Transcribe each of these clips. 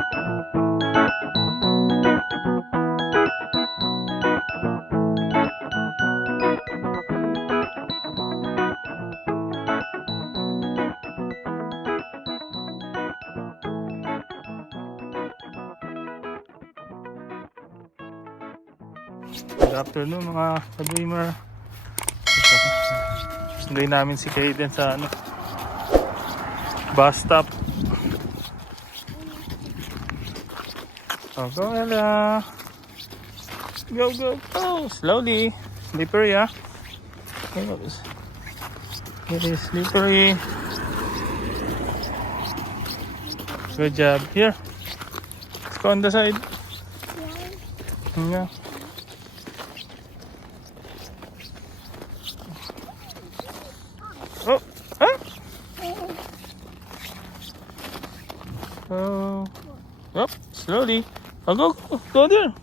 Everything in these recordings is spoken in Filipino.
Good afternoon mga ka-dreamer. Sunday namin si Kaden sa bus stop. Go Ella. Go go go. Slowly. Slippery ah. It is slippery. Good job. Here. Let's go on the side. Yeah. Oh, huh? Oh, up, slowly. Oh, go there.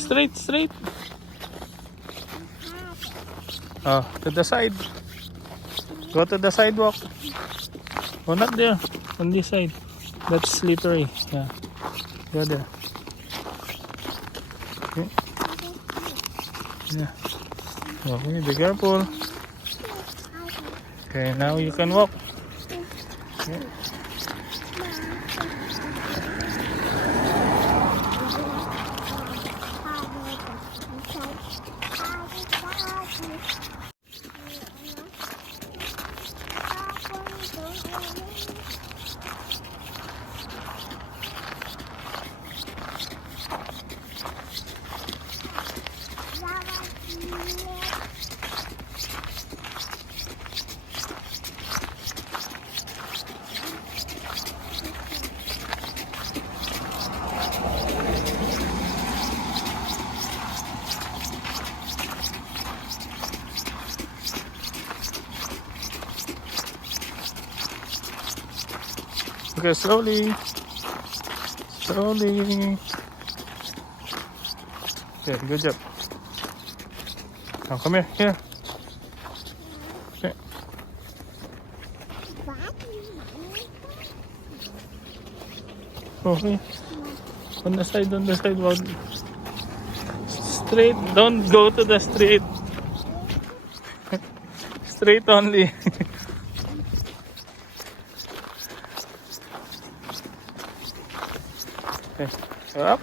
Straight. Oh, to the side. Go to the sidewalk. Oh, not there. On this side. That's slippery. Yeah. Go there. Okay. Yeah. Okay, be careful. Okay, now you can walk. Okay. Okay, slowly. Okay, good job. Now come here. Okay. Okay. On the side. Well, straight. Don't go to the street. Straight only. Okay. Up.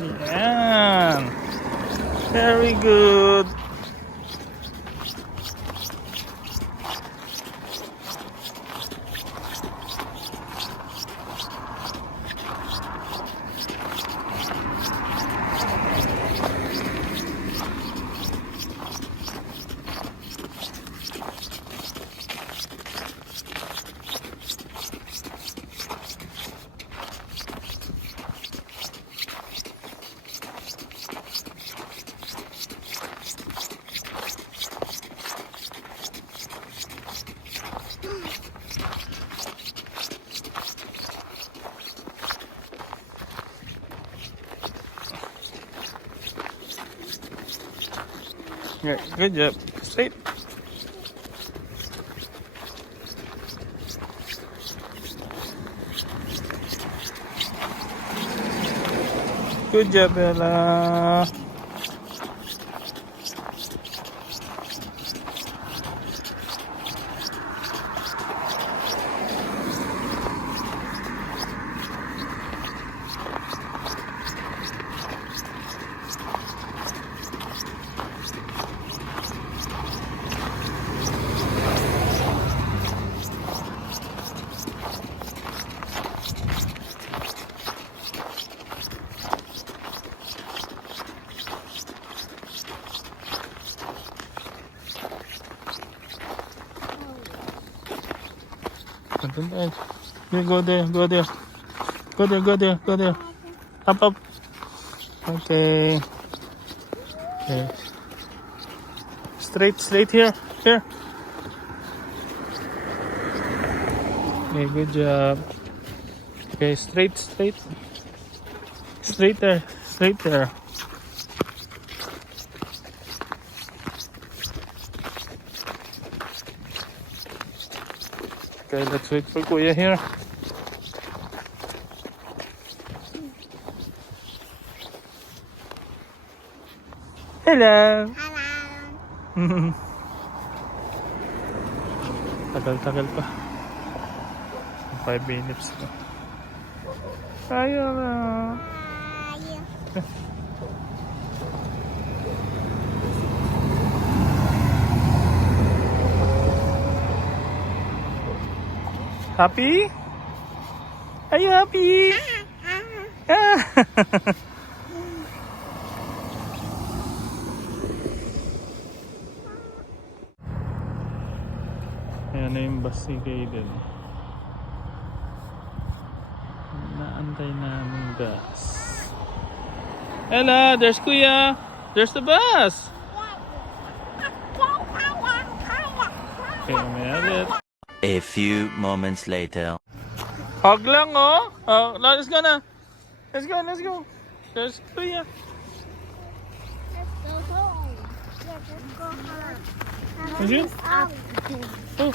Yan. Very good. Yeah, good job. Straight. Good job, Bella. Go there. Up. Okay. Straight here. Okay, good job. Okay, straight there. Okay, let's wait for Kuya here. Hello. Hello. Tagal-tagal pa. 5 minutes pa. Ayaw na. Happy? Are you happy? Ayan na yung bus ni Kaden. Naantay namin gas. Ella, there's Kuya. There's the bus. Okay, may ulit. A few moments later. Hug lang, oh. Oh, let's go na. Let's go, let's go. There's Kuya. Let's go home. Yeah, let's go home. Is it? Oh.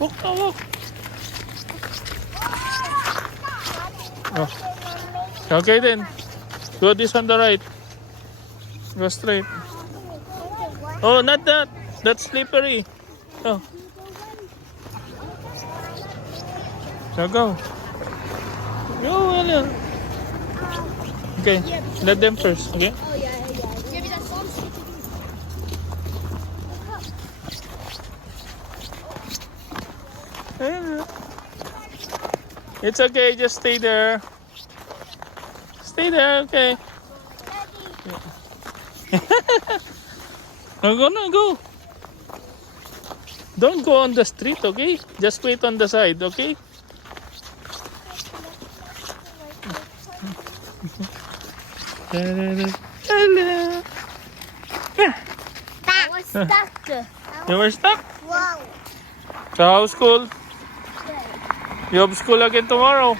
Walk na, walk. Oh. Okay then. Go this on the right. Go straight. Oh, not that. That's slippery. Oh. So go. Go, Ella. Okay, let them first, okay? Oh, yeah. Give me that phone. Ella. It's okay, just stay there. Stay there, okay. No, go, no, go. Don't go on the street, okay? Just wait on the side, okay? Hello. I was stuck. You were stuck? Wow. So how's school? You have school again tomorrow?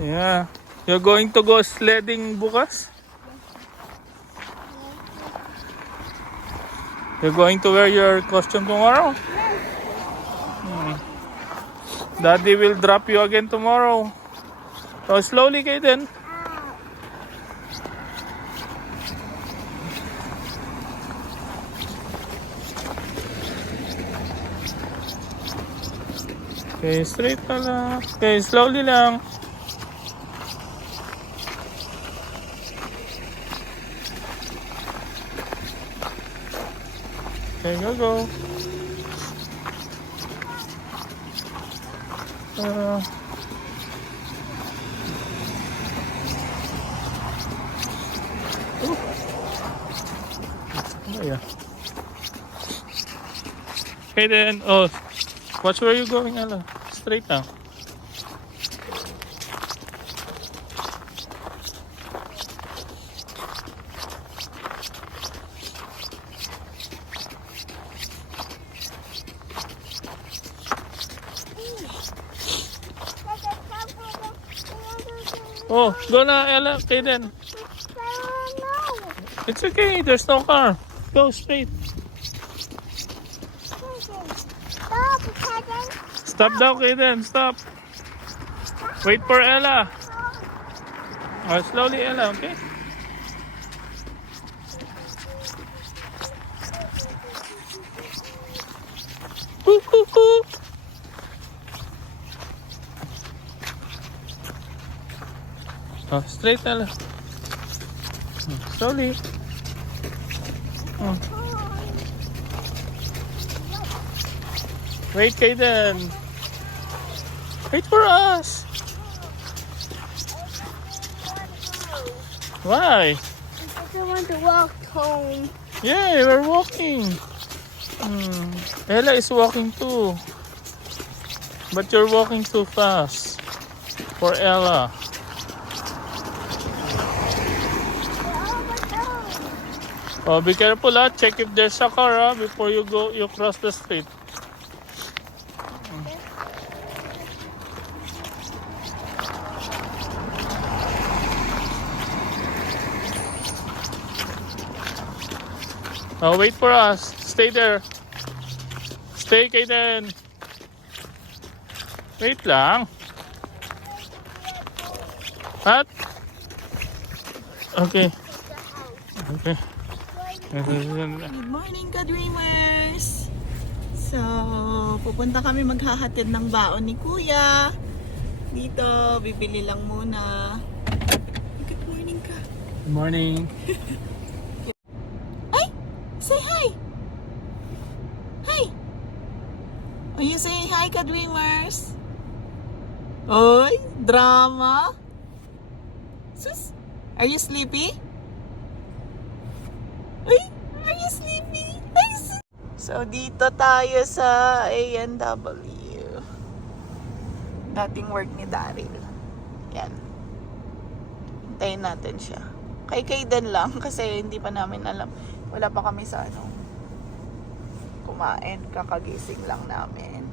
Yeah. You're going to go sledding bukas? You're going to wear your costume tomorrow? Daddy will drop you again tomorrow. So slowly, Kaden. Okay, straight na lang. Okay, slowly lang. Okay, go. Yeah. Okay then. Oh, watch where you going, Ella. Straight now. Oh, go na, Ella. Okay then. It's okay. There's no car. Go straight. Stop, Kevin. Stop daw, Kaden. Stop. Wait for Ella. Oh, slowly, Ella. Okay. Hoo, hoo, hoo. Oh, straight, Ella. Slowly. Oh. Wait, Kaden. Wait for us. Why? I don't want to walk home. Yeah, we're walking. Ella is walking too. But you're walking too fast for Ella. Oh, be careful, ah. Check if there's a car, ah, before you cross the street. Oh, wait for us. Stay there. Stay, Kaden. Wait lang. What? Okay. Okay. Good morning, ka-dreamers! So, pupunta kami maghahatid ng baon ni Kuya. Dito, bibili lang muna. Good morning ka. Good morning. Ay! Say hi! Hi! Are you saying hi, ka-dreamers? Oy! Drama! Sus! Are you sleepy? Ay! Are you sleepy? Ay, sus! So, dito tayo sa A&W. Dating work ni Daryl. Yan. Hintayin natin siya. Kay Kaden lang kasi hindi pa namin alam. Wala pa kami sa kumain. Kakagising lang namin.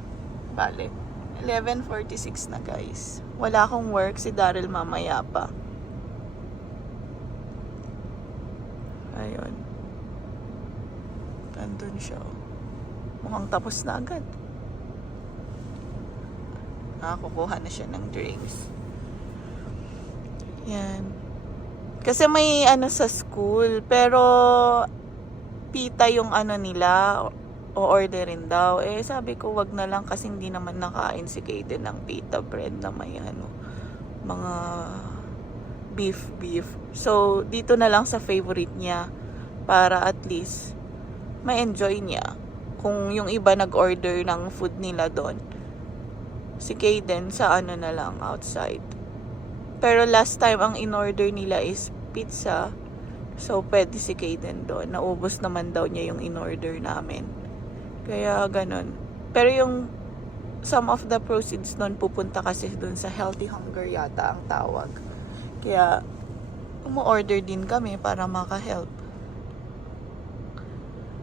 Bale, 11:46 na guys. Wala akong work. Si Daryl mamaya pa. Ayun. Andun siya. Mukhang tapos na agad. Kukuha na siya ng drinks. Yan. Kasi may sa school. Pero pita yung nila. O-orderin daw. Sabi ko wag na lang kasi hindi naman nakain si Kaden ng pita bread na may mga beef. So, dito na lang sa favorite niya. Para at least ma-enjoy niya. Kung yung iba nag-order ng food nila doon. Si Kaden sa na lang outside. Pero last time ang in-order nila is pizza. So pwede si Kaden doon. Naubos naman daw niya yung in-order namin. Kaya ganun. Pero yung some of the proceeds nun pupunta kasi doon sa Healthy Hunger yata ang tawag. Kaya umu-order din kami para maka-help.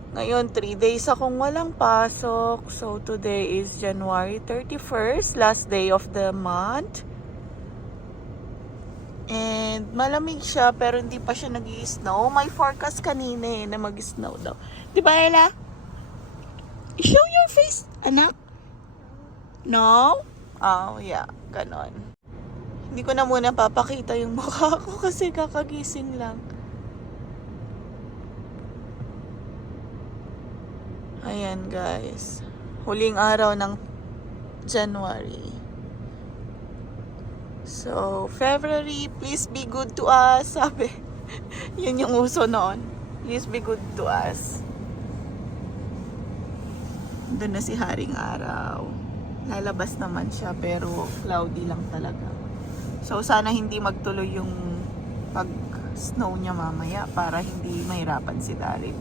Ngayon, 3 days akong walang pasok. So, today is January 31st, last day of the month. And, malamig siya, pero hindi pa siya nag-i-snow. May forecast kanina na mag-snow daw. Di ba, Ella? Show your face, anak. No? Oh, yeah. Ganon. Hindi ko na muna papakita yung mukha ko kasi kakagising lang. Ayan guys, huling araw ng January. So, February, please be good to us. Sabi, yun yung uso noon. Please be good to us. Doon na si Haring Araw. Lalabas naman siya pero cloudy lang talaga. So, sana hindi magtuloy yung pag-snow niya mamaya para hindi mahirapan si Daryl.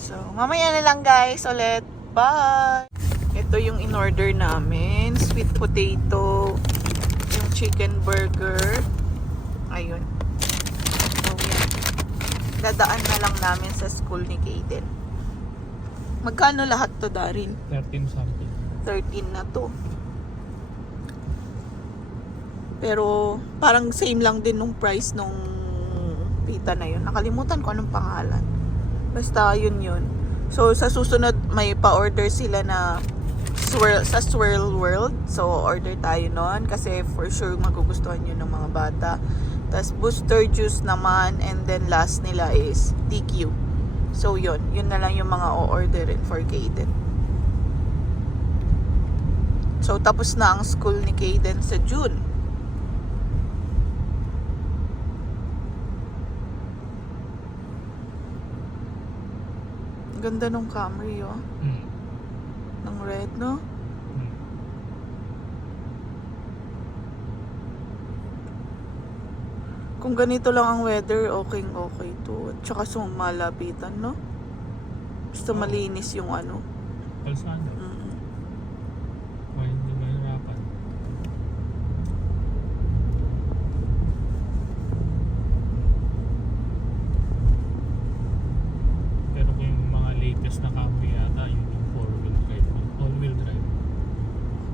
So, mamaya na lang guys ulit. Bye! Ito yung in-order namin. Sweet potato. Yung chicken burger. Ayun. So, yan. Dadaan na lang namin sa school ni Kaden. Magkano lahat to, Daryl? 13 something. 13 na to. Pero, parang same lang din nung price nung pita na yun. Nakalimutan ko anong pangalan. Basta yun. So sa susunod may pa-order sila na sa Swirl World. So order tayo nun kasi for sure magugustuhan yun ng mga bata. Tapos booster juice naman and then last nila is DQ. So yun na lang yung mga o-orderin for Kaden. So tapos na ang school ni Kaden sa June. Ganda nung Camry, oh. Ng red, no? Kung ganito lang ang weather, okay to. At saka sumalapitan, no? Basta malinis yung Kalsada. Kaya hindi mahirapan. Pero kung yung mga latest na Camry yata, yun yung 4-wheel drive. All-wheel drive.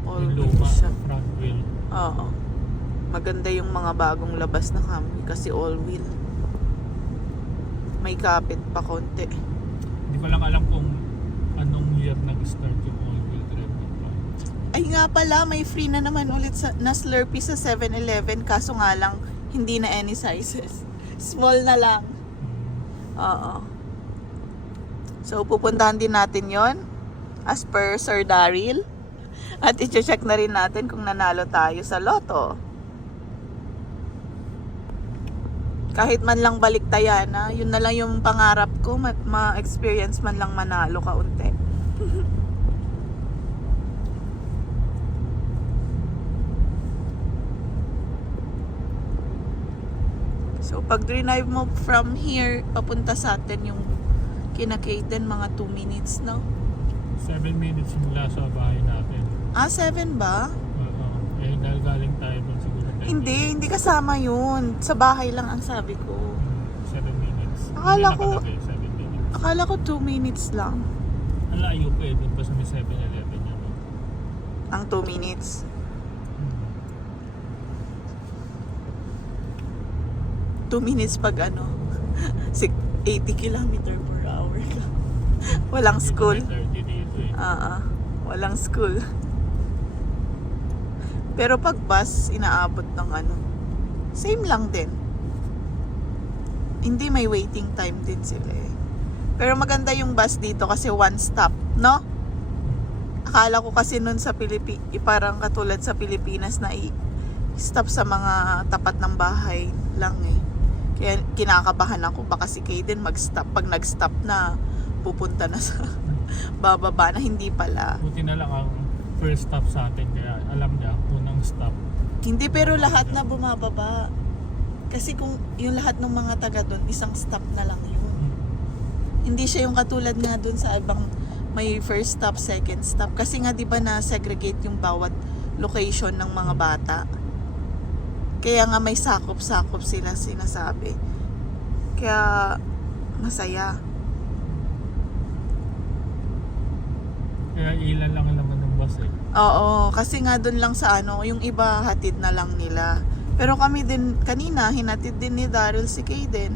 Yung luma, siya. front wheel. Oo. Maganda yung mga bagong labas na Camry kasi all-wheel. May kapit pa konti. Hindi ko lang alam kung anong year nag-start yung all-wheel drive nito. Ay nga pala, may free na naman ulit na Slurpee sa 7-Eleven. Kaso nga lang, hindi na any sizes. Small na lang. Oo. So, pupuntahan din natin yon as per Sir Daryl. At i-check na rin natin kung nanalo tayo sa loto. Kahit man lang baliktayan, yun na lang yung pangarap ko. Ma-experience man lang manalo kaunti. So, pag drive mo from here, papunta sa atin yung kinakaiten, mga 2 minutes, no? 7 minutes mula sa bahay natin. 7 ba? Oo. Eh, dahil galing tayo doon siguro. Hindi kasama yun. Sa bahay lang ang sabi ko. 7 minutes. Akala Hindi ko- nakalagay, 7 minutes. Akala ko 2 minutes lang. Ang layo pa doon pa sa may 7-Eleven yun. Ang 2 minutes. 2 minutes pag 80 km per hour ka. Walang school. Dito may 30 dito eh. Walang school. Pero pag bus, inaabot ng same lang din. Hindi, may waiting time din sila eh. Pero maganda yung bus dito kasi one stop, no? Akala ko kasi nun sa parang katulad sa Pilipinas na stop sa mga tapat ng bahay lang eh. Kaya kinakabahan ako, baka si Kaden mag-stop. Pag nag-stop na, pupunta na sa bababa na, hindi pala. Buti na lang ang first stop sa atin, kaya alam niya, unang stop. Hindi, pero lahat na bumababa. Kasi kung yung lahat ng mga taga doon, isang stop na lang yun. Hindi siya yung katulad nga doon sa ibang may first stop, second stop. Kasi nga di ba na-segregate yung bawat location ng mga bata. Kaya nga may sakop-sakop sila sinasabi. Kaya masaya. Kaya ilan lang naman ng bus eh. Oo, kasi nga doon lang sa yung iba hatid na lang nila. Pero kami din, kanina, hinatid din ni Daryl si Kaden.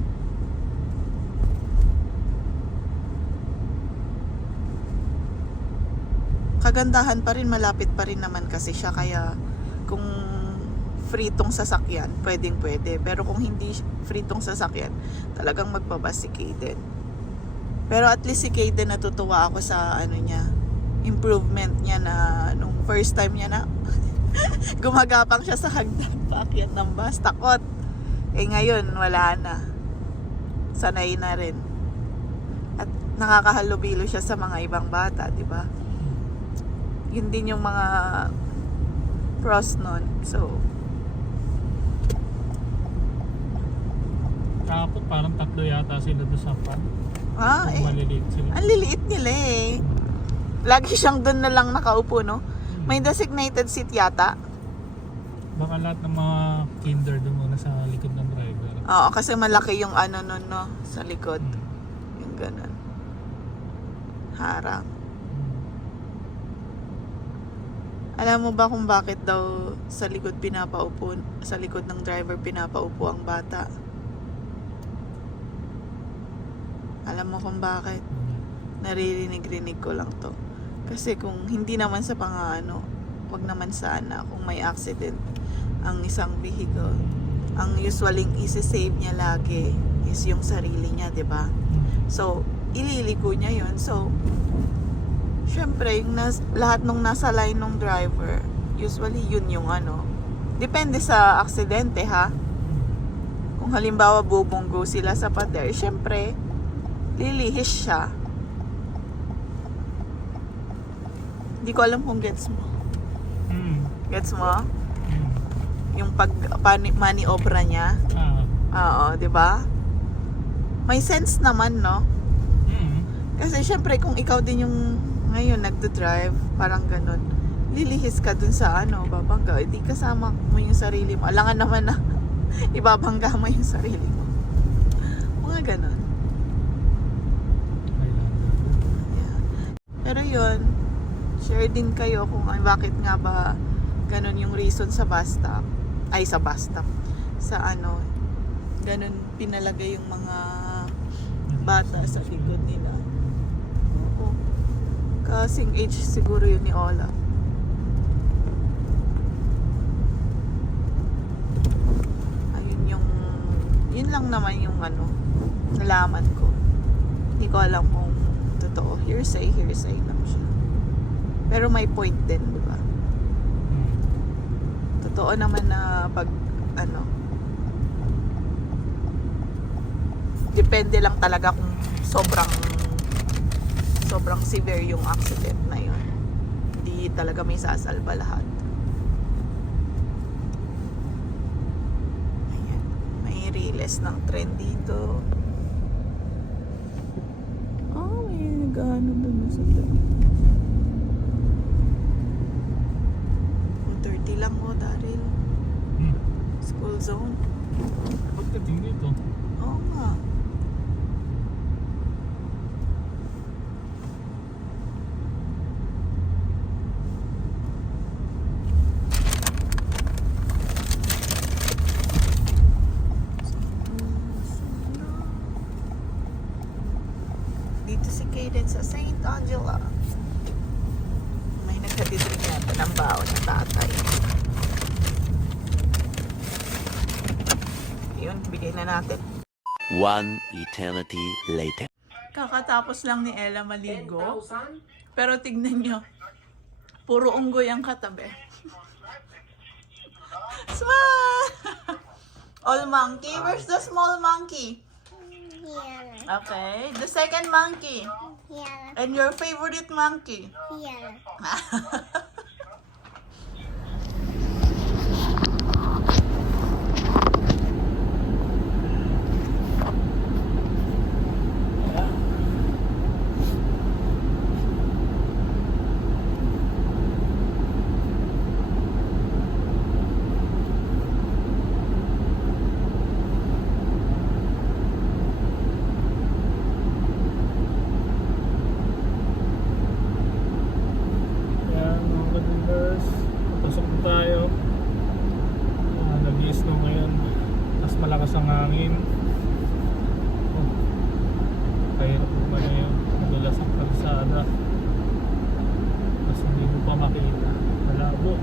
Kagandahan pa rin, malapit pa rin naman kasi siya. Kaya kung free tong sasakyan, pwedeng pwede. Pero kung hindi free tong sasakyan, talagang magpabas si Kaden. Pero at least si Kaden, natutuwa ako sa niya, improvement niya na nung first time niya na gumagapang siya sa hagdan paakyat ng bus. Takot. Eh ngayon, wala na. Sanay na rin. At nakakahalubilo siya sa mga ibang bata, di ba? Yun din yung mga pros nun. So, Kapot parang 3 yata sila doon sa pan. eh, Maliliit sila. ang liliit nila eh. Lagi siyang doon na lang nakaupo, no? May designated seat yata. Baka lahat ng mga kinder doon muna sa likod ng driver. Oo, kasi malaki yung nun, no? Sa likod. Yung ganun. Harang. Alam mo ba kung bakit daw sa likod ng driver pinapaupo ang bata? Alam mo kung bakit? Naririnig-rinig ko lang to. Kasi kung hindi naman sa wag naman sana kung may accident ang isang vehicle. Ang usually isi-save niya lagi is yung sarili niya, 'di ba? So, ililiko niya 'yon. So, syempre, yung lahat ng nasa line ng driver, usually yun yung depende sa aksidente, ha? Kung halimbawa bubunggo sila sa pader, syempre, lilihis siya. Hindi ko alam kung gets mo. Gets mo? Yung maniobra niya. Oo, 'di ba? May sense naman, no? Kasi syempre kung ikaw din yung ngayon nagdo-drive, parang ganun. Lilihis ka dun sa babangga. Hindi kasama mo yung sarili mo. Alangan naman na ibabangga mo yung sarili mo. Mga ganun. Yeah. Pero yun, share din kayo kung bakit nga ba ganun yung reason sa bus stop. Ay, sa bus stop. Sa ganun pinalagay yung mga bata sa likod nila. Oo. Kasing age siguro yun ni Ola. Yun lang naman yung nalaman ko. Hindi ko alam kung totoo. Hearsay lang siya. Pero may point din, di ba? Totoo naman na pag depende lang talaga kung sobrang severe yung accident na yun. Hindi talaga may sasalba lahat. Ayan. May riles ng tren dito. Oh, may nag-ano dun sa tren. 2:30 lang Daryl. School zone. Pagdating dito. Oo nga. Dito si Kaden sa St. Angela. May naghatid rin yata ng baon na tatay. Yun, bigay na natin. One eternity later. Kakatapos lang ni Ella maligo. Pero tignan nyo, puro unggoy ang katabi. Smile! All monkey? Where's the small monkey? Here. Okay, the second monkey. Here. And your favorite monkey? Here. Yan, mga kadinders. Pasok na tayo. Nag-i-snow ngayon. Mas malakas ang hangin. Oh, kahirap naman na yun. Madulas ang kalsada. Tapos hindi mo pa makita. Malabo.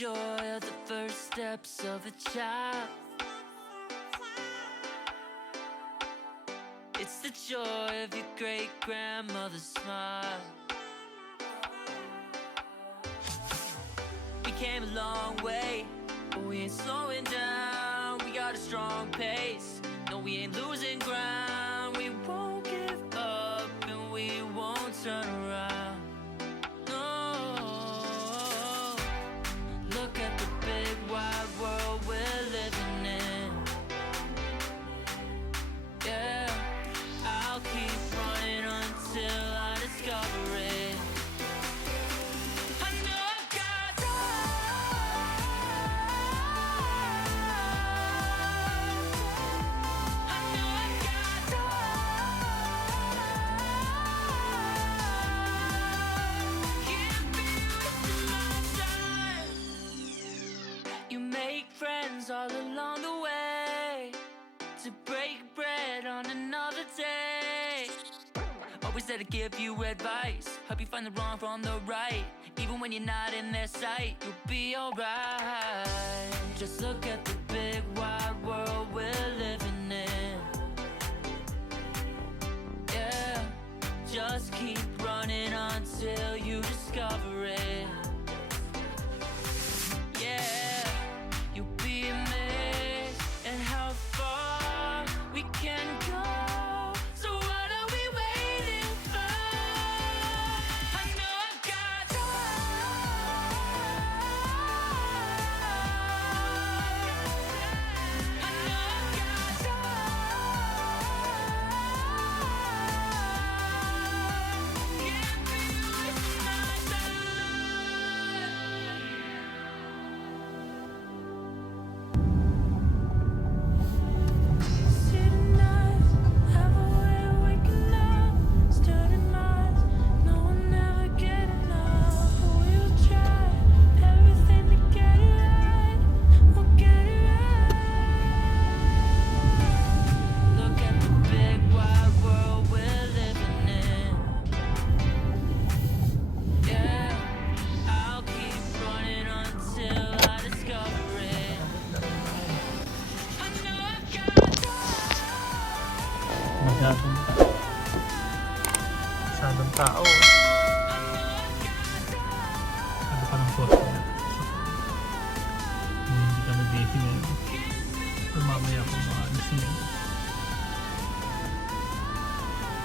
joy of the first steps of a child. It's the joy of your great grandmother's smile. We came a long way, but we ain't slowing down. We got a strong pace. No, we ain't losing ground. We won't give up and we won't turn around. No, look at the big wide world we're living in. Yeah, I'll keep running until I discover it. I know I've got I know I've got Can't be wasting my time. You make friends all along the way to break bread on another day. Always there to give you advice, help you find the wrong from the right. Even when you're not in their sight, you'll be alright. Just look at the big wide world we're living in. Yeah, just keep running until you discover it. Yeah, you'll be amazed at how far we can go. So what are we waiting for? I know I've got I know I've got Can't be wasting my See tonight, have a way of waking up, starting minds, no one ever get enough. We'll try everything to get it right, we'll get it right. Look at the big wide world we're living in. Yeah, I'll keep running until I discover it. I know I've got Masyadong tao. Ano pa ng photo niya? Hindi kami busy ngayon. Pero mamaya kung maalis niya.